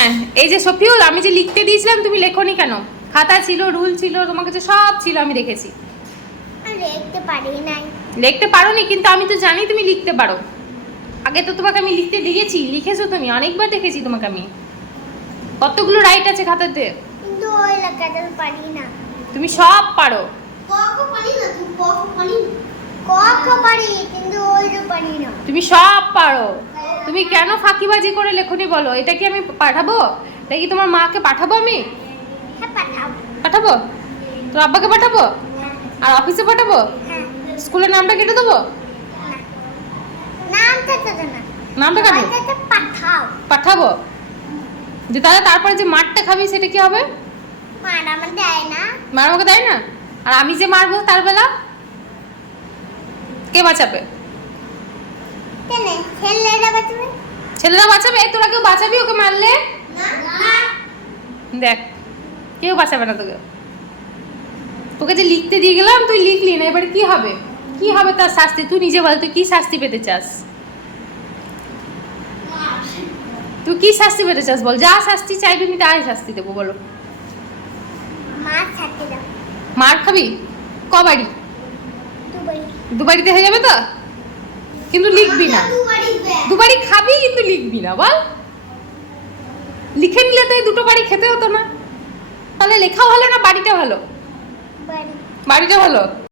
হ্যাঁ, এই যে সফিউল, আমি যে লিখতে দিয়েছিলাম তুমি লেখোনি কেন? খাতা ছিল, রুল ছিল, তোমার কাছে সব ছিল, আমি দেখেছি। লিখতে পারি নাই। লিখতে পারোনি, কিন্তু আমি তো জানি তুমি লিখতে পারো। আগে তো তোমাকে আমি লিখতে দিয়েছি, লিখেছো তুমি, অনেকবার দেখেছি তোমাকে আমি। কতগুলো রাইট আছে খাতাতে। কিন্তু ওই লেখাটা পারি না। তুমি সব পারো। ক খ পারি না, তুমি ক খ পারি না। ক খ পারি কিন্তু ওইটা পারি না। তুমি সব পারো। তুমি কেন ফাঁকিবাজি করে লেখনি বলো? এটা কি আমি পাঠাবো? এটা কি তোমার মাকে পাঠাবো আমি? হ্যাঁ পাঠাও। পাঠাবো? তোর আব্বাকে পাঠাবো? হ্যাঁ। আর অফিসে পাঠাবো? হ্যাঁ। স্কুলের নামটা কেটে দেবো? নামটা তো না। নামটা কাটবো? ওইটাতে পাঠাও। পাঠাবো? যে তাহলে তারপরে যে মারটা খাবি সেটা কি হবে? মার আমার দেয় না। মার আমাকে দেয় না? আর আমি যে মারবো তার বেলা কে বাঁচাবে? কেনে ছেলেরা বাঁচবে? ছেলেরা বাঁচাবে? তোরা কেউ বাঁচাবি ওকে মারলে? না। দেখ, কেউ বাঁচাবে না তোকে। তোকে যে লিখতে দিয়ে গেলাম তুই লিখলি না, এবারে কি হবে? কি হবে তার শাস্তি? তুই নিজে বল, তুই কি শাস্তি পেতে চাস? তুই কি শাস্তি পেতে চাস বল? যা শাস্তি চাইবি আমি তাই শাস্তি দেবো, বলো। মার ছাড়তে দাও। মার খাবি? ক বাড়ি? দুবাই। দুবাড়িতে হয়ে যাবে তো? কিন্তু লিখবি না। দুবাড়ি খাবি কিন্তু লিখবি না, বল। লিখে নিলে তো এই দুটো বাড়ি খেতে হতো না। তাহলে লেখা ভালো না বাড়িটা ভালো? বাড়ি। বাড়িটা ভালো।